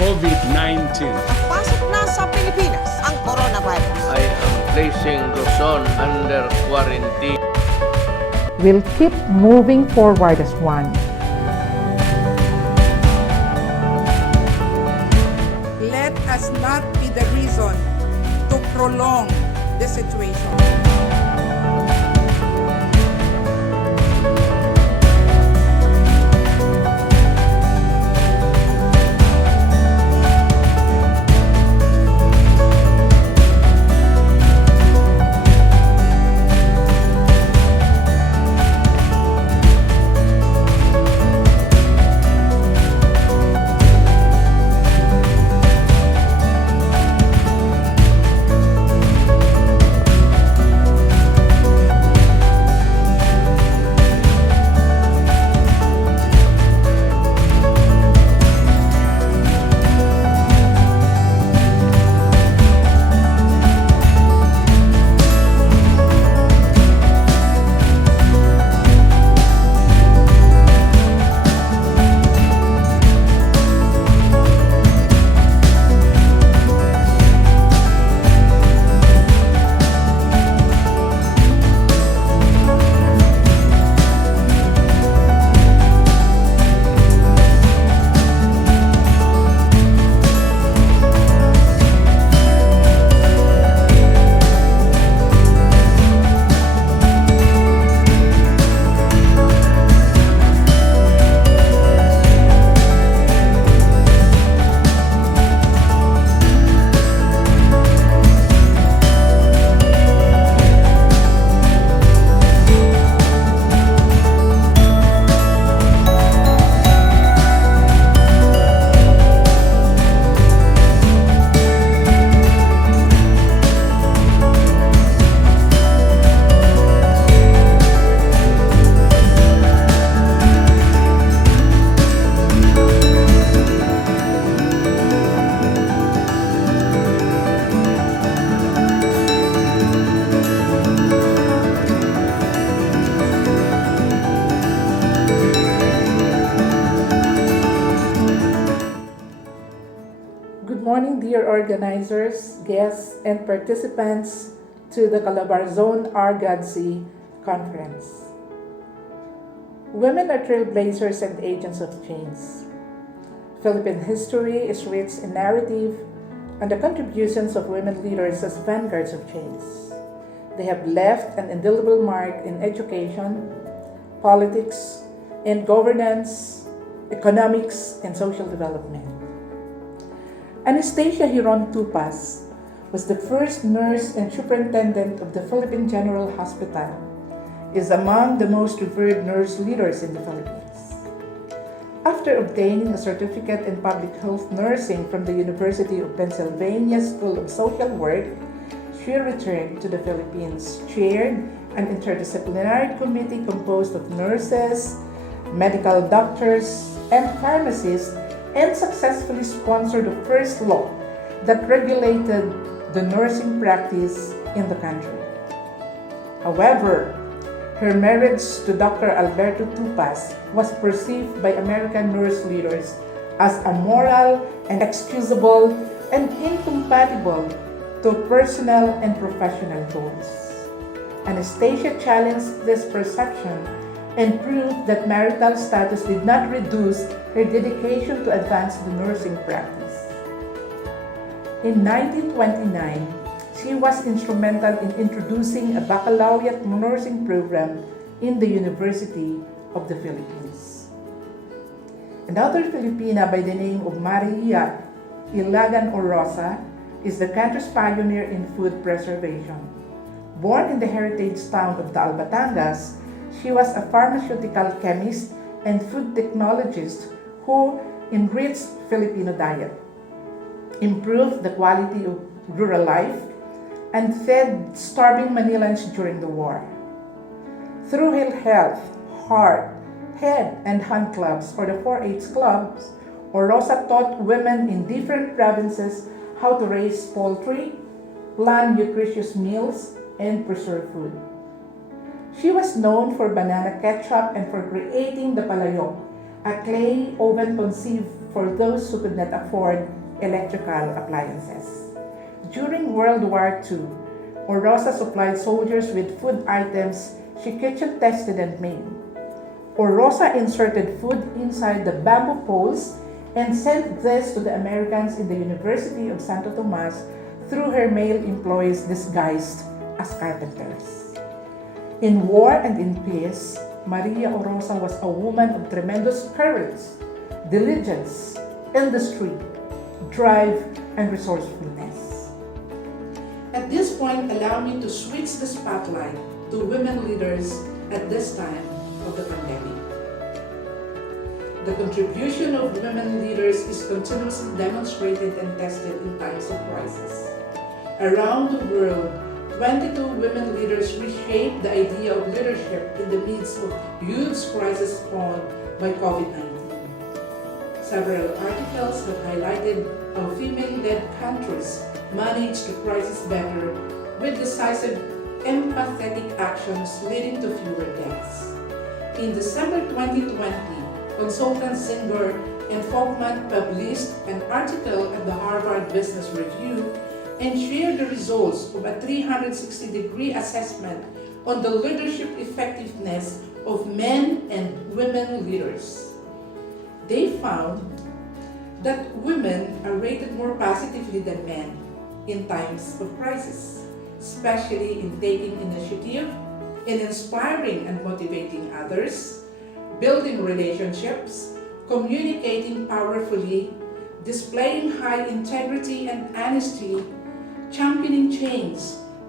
COVID-19. Pasok na sa Pilipinas ang coronavirus. I am placing Luzon under quarantine. We'll keep moving forward as one. Let us not be the reason to prolong the situation. Good morning, dear organizers, guests, and participants to the Calabarzon Argadzee Conference. Women are trailblazers and agents of change. Philippine history is rich in narrative and the contributions of women leaders as vanguards of change. They have left an indelible mark in education, politics, and governance, economics, and social development. Anastasia Hiron Tupas was the first nurse and superintendent of the Philippine General Hospital, is among the most revered nurse leaders in the Philippines. After obtaining a certificate in public health nursing from the University of Pennsylvania School of Social Work, she returned to the Philippines, chaired an interdisciplinary committee composed of nurses, medical doctors, and pharmacists, and successfully sponsored the first law that regulated the nursing practice in the country. However, her marriage to Dr. Alberto Tupas was perceived by American nurse leaders as immoral and inexcusable and incompatible to personal and professional goals. Anastasia challenged this perception and proved that marital status did not reduce her dedication to advance the nursing practice. In 1929, she was instrumental in introducing a baccalaureate nursing program in the University of the Philippines. Another Filipina by the name of Maria Ilagan Orosa is the country's pioneer in food preservation. Born in the heritage town of Taal, Batangas, she was a pharmaceutical chemist and food technologist who enriched Filipino diet, improved the quality of rural life, and fed starving Manilans during the war. Through her health, heart, head, and hand clubs, or the 4-H clubs, Orosa taught women in different provinces how to raise poultry, plan nutritious meals, and preserve food. She was known for banana ketchup and for creating the palayok, a clay oven-conceived for those who could not afford electrical appliances. During World War II, Orosa supplied soldiers with food items she kitchen tested and made. Orosa inserted food inside the bamboo poles and sent this to the Americans in the University of Santo Tomas through her male employees disguised as carpenters. In war and in peace, Maria Orosa was a woman of tremendous courage, diligence, industry, drive, and resourcefulness. At this point, allow me to switch the spotlight to women leaders at this time of the pandemic. The contribution of women leaders is continuously demonstrated and tested in times of crisis. Around the world, 22 women leaders reshaped the idea of leadership in the midst of huge crisis spawned by COVID-19. Several articles have highlighted how female-led countries managed the crisis better with decisive, empathetic actions leading to fewer deaths. In December 2020, consultants Zinger and Folkman published an article at the Harvard Business Review and shared the results of a 360-degree assessment on the leadership effectiveness of men and women leaders. They found that women are rated more positively than men in times of crisis, especially in taking initiative, in inspiring and motivating others, building relationships, communicating powerfully, displaying high integrity and honesty, championing change,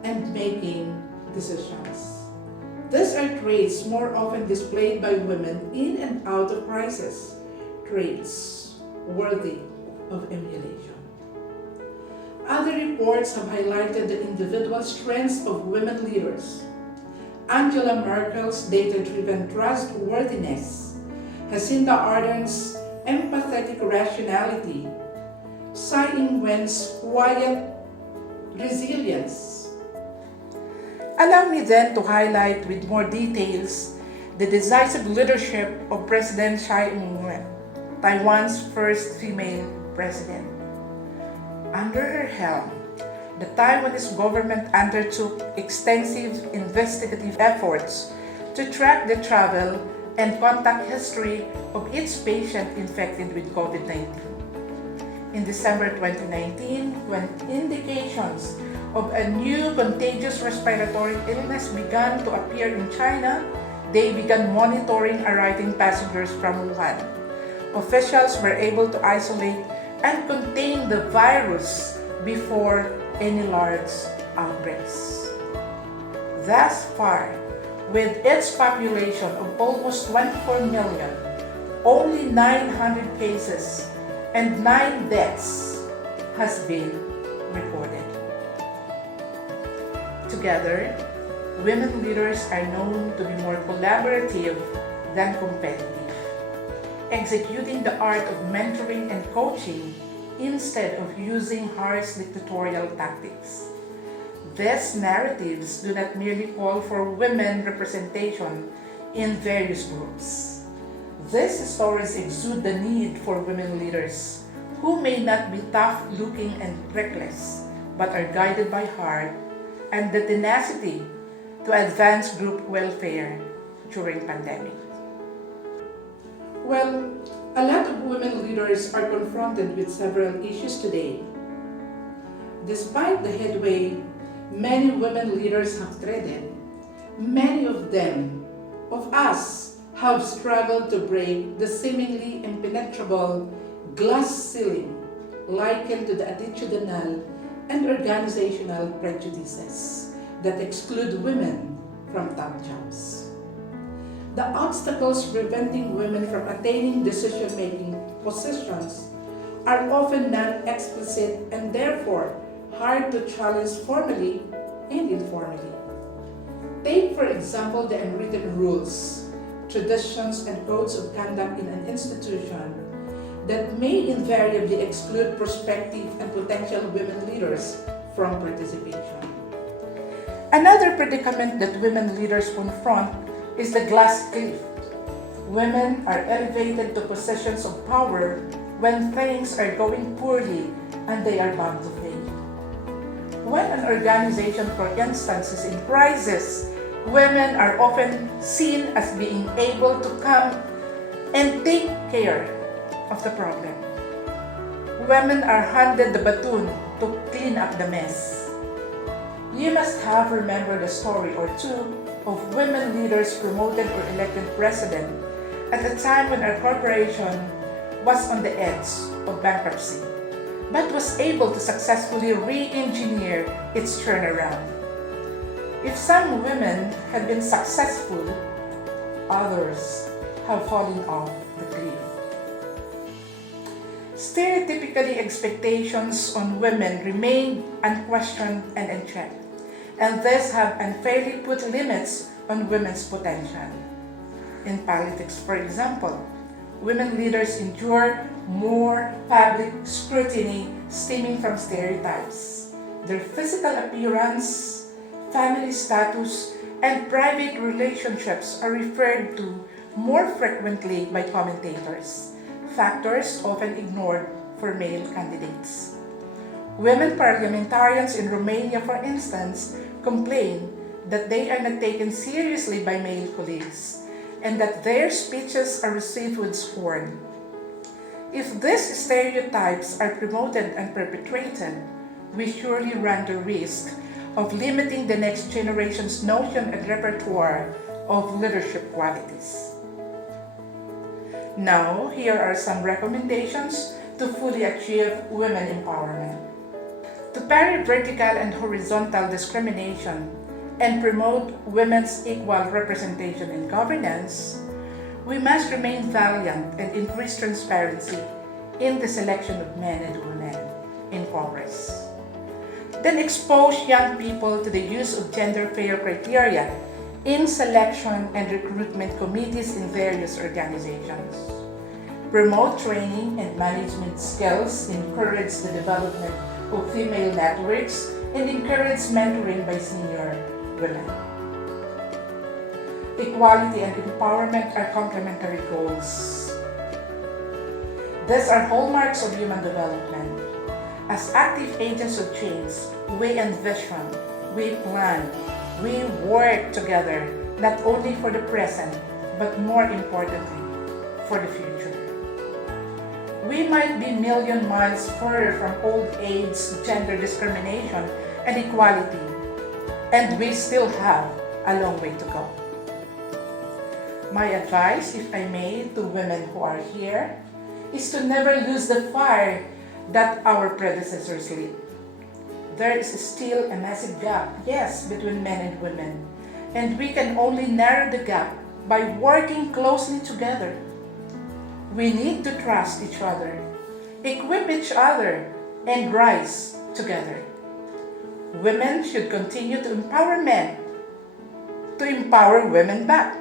and making decisions. These are traits more often displayed by women in and out of crisis, traits worthy of emulation. Other reports have highlighted the individual strengths of women leaders. Angela Merkel's data-driven trustworthiness, Jacinda Ardern's empathetic rationality, Tsai Ing-wen's quiet resilience. Allow me then to highlight with more details the decisive leadership of President Tsai Ing-wen, Taiwan's first female president. Under her helm, the Taiwanese government undertook extensive investigative efforts to track the travel and contact history of each patient infected with COVID-19. In December 2019, when indications of a new contagious respiratory illness began to appear in China, they began monitoring arriving passengers from Wuhan. Officials were able to isolate and contain the virus before any large outbreaks. Thus far, with its population of almost 24 million, only 900 cases and 9 deaths has been reported. Together, women leaders are known to be more collaborative than competitive, executing the art of mentoring and coaching instead of using harsh dictatorial tactics. These narratives do not merely call for women representation in various groups. These stories exude the need for women leaders who may not be tough-looking and reckless, but are guided by heart and the tenacity to advance group welfare during pandemic. Well, a lot of women leaders are confronted with several issues today. Despite the headway many women leaders have treaded, many of us have struggled to break the seemingly impenetrable glass ceiling likened to the attitudinal and organizational prejudices that exclude women from top jobs. The obstacles preventing women from attaining decision-making positions are often non-explicit and therefore hard to challenge formally and informally. Take, for example, the unwritten rules, traditions, and codes of conduct in an institution that may invariably exclude prospective and potential women leaders from participation. Another predicament that women leaders confront is the glass cliff. Women are elevated to positions of power when things are going poorly and they are bound to fail. When an organization, for instance, is in crisis, women are often seen as being able to come and take care of the problem. Women are handed the baton to clean up the mess. You must have remembered a story or two of women leaders promoted or elected president at a time when our corporation was on the edge of bankruptcy, but was able to successfully re-engineer its turnaround. If some women have been successful, others have fallen off the cliff. Stereotypically, expectations on women remain unquestioned and unchecked, and these have unfairly put limits on women's potential. In politics, for example, women leaders endure more public scrutiny stemming from stereotypes. Their physical appearance, family status, and private relationships are referred to more frequently by commentators, factors often ignored for male candidates. Women parliamentarians in Romania, for instance, complain that they are not taken seriously by male colleagues and that their speeches are received with scorn. If these stereotypes are promoted and perpetuated, we surely run the risk of limiting the next generation's notion and repertoire of leadership qualities. Now, here are some recommendations to fully achieve women empowerment. To parry vertical and horizontal discrimination and promote women's equal representation in governance, we must remain valiant and increase transparency in the selection of men and women in Congress. Then expose young people to the use of gender fair criteria in selection and recruitment committees in various organizations. Promote training and management skills, encourage the development of female networks, and encourage mentoring by senior women. Equality and empowerment are complementary goals. These are hallmarks of human development. As active agents of change, we envision, we plan, we work together, not only for the present, but more importantly, for the future. We might be a million miles further from old age, gender discrimination, and equality, and we still have a long way to go. My advice, if I may, to women who are here, is to never lose the fire that our predecessors lit. There is still a massive gap, yes, between men and women, and we can only narrow the gap by working closely together. We need to trust each other, equip each other, and rise together. Women should continue to empower men, to empower women back.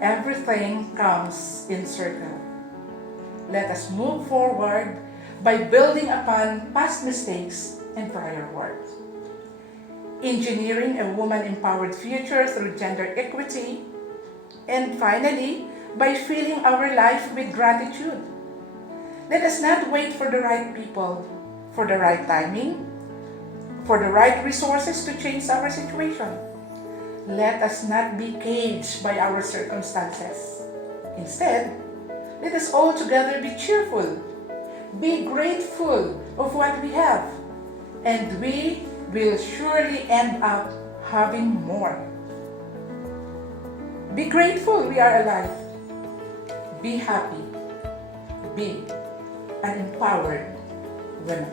Everything comes in circle. Let us move forward by building upon past mistakes and prior work. Engineering a woman-empowered future through gender equity. And finally, by filling our life with gratitude. Let us not wait for the right people, for the right timing, for the right resources to change our situation. Let us not be caged by our circumstances. Instead, let us all together be cheerful, be grateful of what we have, and we will surely end up having more. Be grateful we are alive. Be happy. Be an empowered woman.